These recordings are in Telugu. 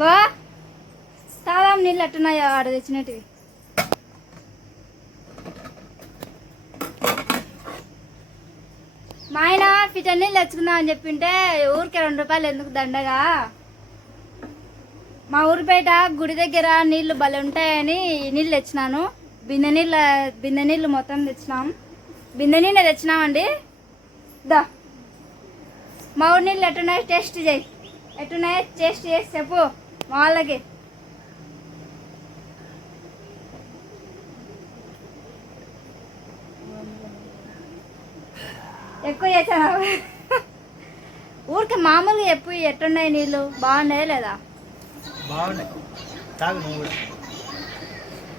బా. తాదాం నీళ్ళు ఎట్టున్నాయో ఆడ తెచ్చినట్టు మా ఆయన ఫిటర్ నీళ్ళు తెచ్చుకుందాం అని చెప్పింటే ఊరికే రెండు రూపాయలు ఎందుకు దండగా? మా ఊరి బయట గుడి దగ్గర నీళ్ళు భలే ఉంటాయని నీళ్ళు తెచ్చినాను. బిందె నీళ్ళ బిందె నీళ్ళు మొత్తం తెచ్చినాం. బిందె నీళ్ళే తెచ్చినామండి. దా. మా ఊరి నీళ్ళు ఎట్టున్నాయో టేస్ట్ చేయి. ఎట్టున్నాయో టేస్ట్ చేసి చెప్పు. వాళ్ళకి. ఎక్కువ చేసాను ఊరికి మామూలుగా చెప్పు ఎట్టున్నాయి నీళ్ళు? బాగున్నాయా లేదా?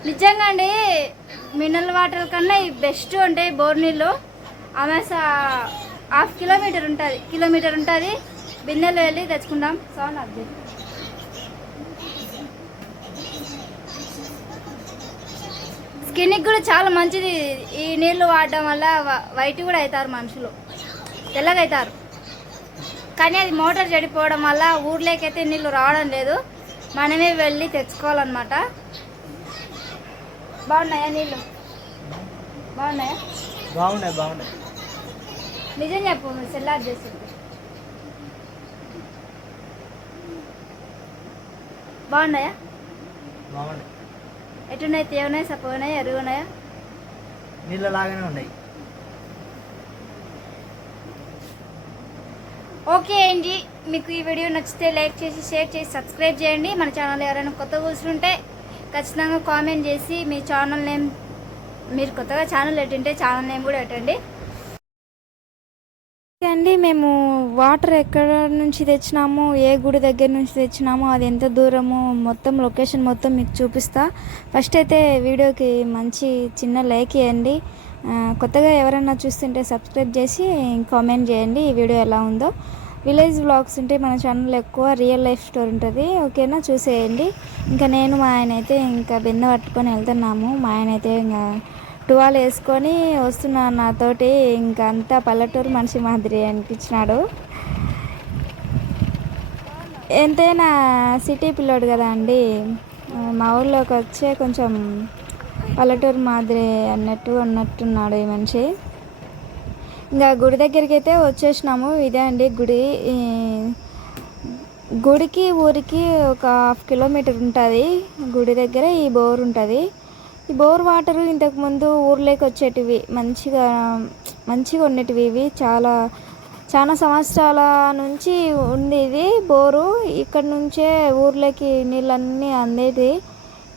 నిజంగా అండి మినరల్ వాటర్ కన్నా ఈ బెస్ట్ ఉంటాయి బోర్ నీళ్ళు. ఆమెస హాఫ్ కిలోమీటర్ ఉంటుంది కిలోమీటర్ ఉంటుంది. బిన్నెలు వెళ్ళి తెచ్చుకుందాం. సౌండ్ అది స్కిన్కి కూడా చాలా మంచిది. ఈ నీళ్ళు వాడడం వల్ల వైట్ కూడా అవుతారు మనుషులు. తెల్లగా అవుతారు కానీ అది మోటార్ చెడిపోవడం వల్ల ఊర్లోకైతే నీళ్ళు రావడం లేదు. మనమే వెళ్ళి తెచ్చుకోవాలన్నమాట. బాగున్నాయా నీళ్ళు? బాగున్నాయా? బాగున్నాయి బాగున్నాయి. నిజం చెప్పు సెల్లార్ చేసింది. బాగున్నాయా? బాగున్నాయి. ఎటున్నాయి తేవనాయి సపోనాయి ఎరుగున్నాయా నీళ్ళ లాగానే ఉన్నాయి. ఓకే అండి. మీకు ఈ వీడియో నచ్చితే లైక్ చేసి షేర్ చేసి సబ్స్క్రైబ్ చేయండి. మన ఛానల్ ఎవరైనా కొత్త కూర్చుంటే ఖచ్చితంగా కామెంట్ చేసి మీ ఛానల్ నేమ్ మీరు కొత్తగా ఛానల్ పెట్టింటే ఛానల్ నేమ్ కూడా పెట్టండి. అండి మేము వాటర్ ఎక్కడ నుంచి తెచ్చినాము ఏ గుడి దగ్గర నుంచి తెచ్చినాము అది ఎంత దూరము మొత్తం లొకేషన్ మొత్తం మీకు చూపిస్తా. ఫస్ట్ అయితే వీడియోకి మంచి చిన్న లైక్ ఇవ్వండి. కొత్తగా ఎవరైనా చూస్తుంటే సబ్స్క్రైబ్ చేసి కామెంట్ చేయండి ఈ వీడియో ఎలా ఉందో. విలేజ్ బ్లాగ్స్ ఉంటే మన ఛానల్ ఎక్కువ రియల్ లైఫ్ స్టోరీ ఉంటుంది ఓకేనా చూసేయండి. ఇంకా నేను మా ఆయన అయితే ఇంకా బిందె పట్టుకొని వెళ్తున్నాము. మా ఆయన అయితే ఇంకా టువాల్ వేసుకొని వస్తున్నాను నాతోటి. ఇంకా అంతా పల్లెటూరు మనిషి మాదిరి అనిపించినాడు. ఎంతైనా సిటీ పిల్లోడు కదా అండి. మా ఊర్లోకి వచ్చే కొంచెం పల్లెటూరు మాదిరి అన్నట్టు ఉన్నట్టున్నాడు ఈ మనిషి. ఇంకా గుడి దగ్గరికి అయితే వచ్చేసినాము. ఇదే అండి గుడి. గుడికి ఊరికి ఒక హాఫ్ కిలోమీటర్ ఉంటుంది. గుడి దగ్గర ఈ బోర్ ఉంటుంది. ఈ బోర్ వాటర్ ఇంతకుముందు ఊర్లోకి వచ్చేటివి మంచిగా మంచిగా ఉండేటివి ఇవి. చాలా చాలా సంవత్సరాల నుంచి ఉండేది బోరు. ఇక్కడ నుంచే ఊర్లోకి నీళ్ళన్నీ అందేది.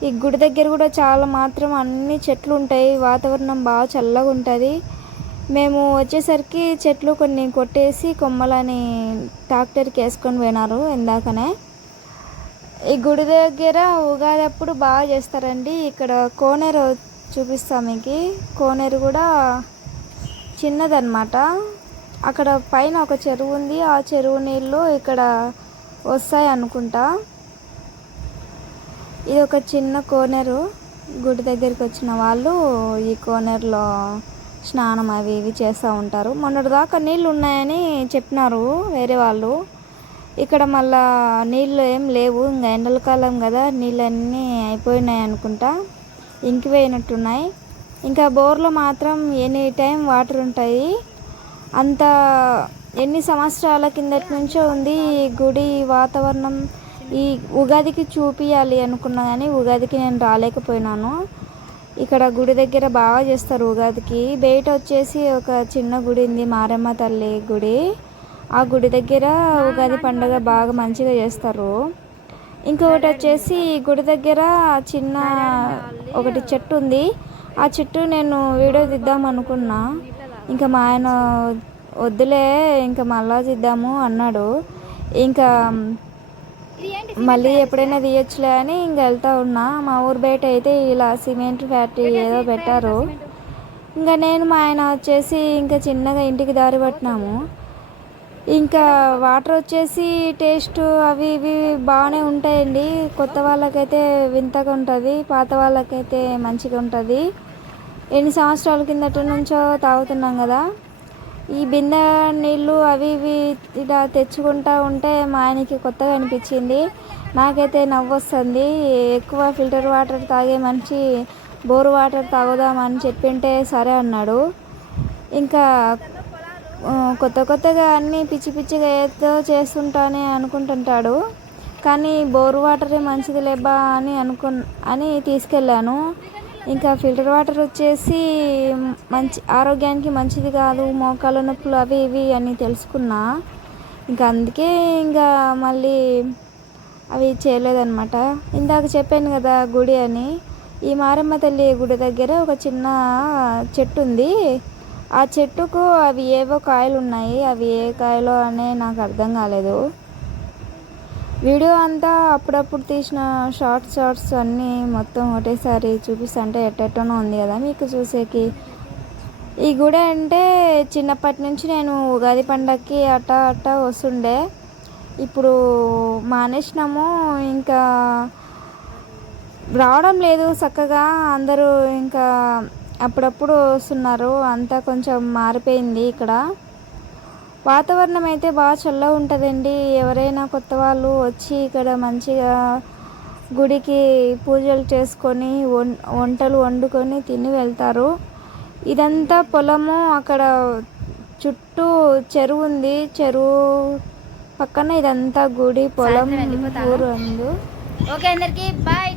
ఈ గుడి దగ్గర కూడా చాలా మాత్రం అన్ని చెట్లు ఉంటాయి. వాతావరణం బాగా చల్లగా ఉంటుంది. మేము వచ్చేసరికి చెట్లు కొన్ని కొట్టేసి కొమ్మలని ట్రాక్టర్కి వేసుకొని పోయినారు ఇందాకనే ఈ గుడి దగ్గర ఉగాది అప్పుడు బాగా చేస్తారండి. ఇక్కడ కోనేరు చూపిస్తాం మీకు. కోనేరు కూడా చిన్నదన్నమాట. అక్కడ పైన ఒక చెరువు ఉంది. ఆ చెరువు నీళ్ళు ఇక్కడ వస్తాయి అనుకుంటా. ఇది ఒక చిన్న కోనేరు. గుడి దగ్గరికి వచ్చిన వాళ్ళు ఈ కోనేరులో స్నానం అవి ఇవి చేస్తూ ఉంటారు. మొన్నటిదాకా నీళ్ళు ఉన్నాయని చెప్పినారు వేరే వాళ్ళు. ఇక్కడ మళ్ళా నీళ్ళు ఏం లేవు ఇంకా ఎండల కాలం కదా నీళ్ళన్నీ అయిపోయినాయి అనుకుంటా. ఇంకిపోయినట్టున్నాయి ఇంకా బోర్లో మాత్రం ఎనీ టైం వాటర్ ఉంటాయి. అంత ఎన్ని సంవత్సరాల కిందటి నుంచో ఉంది ఈ గుడి వాతావరణం. ఈ ఉగాదికి చూపియాలి అనుకున్నా కానీ ఉగాదికి నేను రాలేకపోయినాను. ఇక్కడ గుడి దగ్గర బాగా చేస్తారు ఉగాదికి. బయట వచ్చేసి ఒక చిన్న గుడి ఉంది మారమ్మ తల్లి గుడి. ఆ గుడి దగ్గర ఉగాది పండుగ బాగా మంచిగా చేస్తారు. ఇంకొకటి వచ్చేసి గుడి దగ్గర చిన్న ఒకటి చెట్టు ఉంది. ఆ చెట్టు నేను వీడియో తీద్దాం అనుకున్నా. ఇంకా మా ఆయన వద్దులే ఇంకా మళ్ళా తీద్దాము అన్నాడు. ఇంకా మళ్ళీ ఎప్పుడైనా తీయొచ్చులే అని ఇంకా వెళ్తా ఉన్నా. మా ఊరు బయట అయితే ఇలా సిమెంట్ ఫ్యాక్టరీ ఏదో పెట్టారు. ఇంకా నేను మా ఆయన వచ్చేసి ఇంకా చిన్నగా ఇంటికి దారి పట్టినాము. ఇంకా వాటర్ వచ్చేసి టేస్ట్ అవి ఇవి బాగానే ఉంటాయండి. కొత్త వాళ్ళకైతే వింతగా ఉంటుంది పాత వాళ్ళకైతే మంచిగా ఉంటుంది. ఎన్ని సంవత్సరాల కిందట నుంచో తాగుతున్నాం కదా. ఈ బిందె నీళ్ళు అవి ఇవి ఇలా తెచ్చుకుంటా ఉంటే మా ఆయనకి కొత్తగా అనిపించింది. నాకైతే నవ్వు వస్తుంది. ఎక్కువ ఫిల్టర్ వాటర్ తాగే మనిషి బోర్ వాటర్ తాగుదామని చెప్పింటే సరే అన్నాడు. ఇంకా కొత్త కొత్తగా అన్నీ పిచ్చి పిచ్చిగా ఏదో చేస్తుంటానే అనుకుంటుంటాడు. కానీ బోర్ వాటరే మంచిది లేబా అని అనుకు అని తీసుకెళ్ళాను. ఇంకా ఫిల్టర్ వాటర్ వచ్చేసి మంచి ఆరోగ్యానికి మంచిది కాదు మోకాళ్ళ నొప్పులు అవి ఇవి అని తెలుసుకున్నా. ఇంకా అందుకే ఇంకా మళ్ళీ అవి చేయలేదన్నమాట. ఇందాక చెప్పాను కదా గుడి అని. ఈ మారమ్మ తల్లి గుడి దగ్గర ఒక చిన్న చెట్టు ఉంది. ఆ చెట్టుకు అవి ఏవో కాయలు ఉన్నాయి అవి ఏ కాయలో అనే నాకు అర్థం కాలేదు. వీడియో అంతా అప్పుడప్పుడు తీసిన షార్ట్స్ షార్ట్స్ అన్నీ మొత్తం ఒకటేసారి చూపిస్తుంటే ఎట్టెట్టనో ఉంది కదా మీకు చూసేకి. ఈ గుడి అంటే చిన్నప్పటి నుంచి నేను ఉగాది పండగకి అట్ట అట్ట వస్తుండే. ఇప్పుడు మానేసినాము. ఇంకా రావడం లేదు చక్కగా. అందరూ ఇంకా అప్పుడప్పుడు వస్తున్నారు. అంతా కొంచెం మారిపోయింది ఇక్కడ. వాతావరణం అయితే బాగా చల్లగా ఉంటుందండి. ఎవరైనా కొత్త వాళ్ళు వచ్చి ఇక్కడ మంచిగా గుడికి పూజలు చేసుకొని వం వంటలు వండుకొని తిని వెళ్తారు. ఇదంతా పొలము. అక్కడ చుట్టూ చెరువు ఉంది. చెరువు పక్కన ఇదంతా గుడి పొలం ఊరు అందు. ఓకే అందరికి బాయ్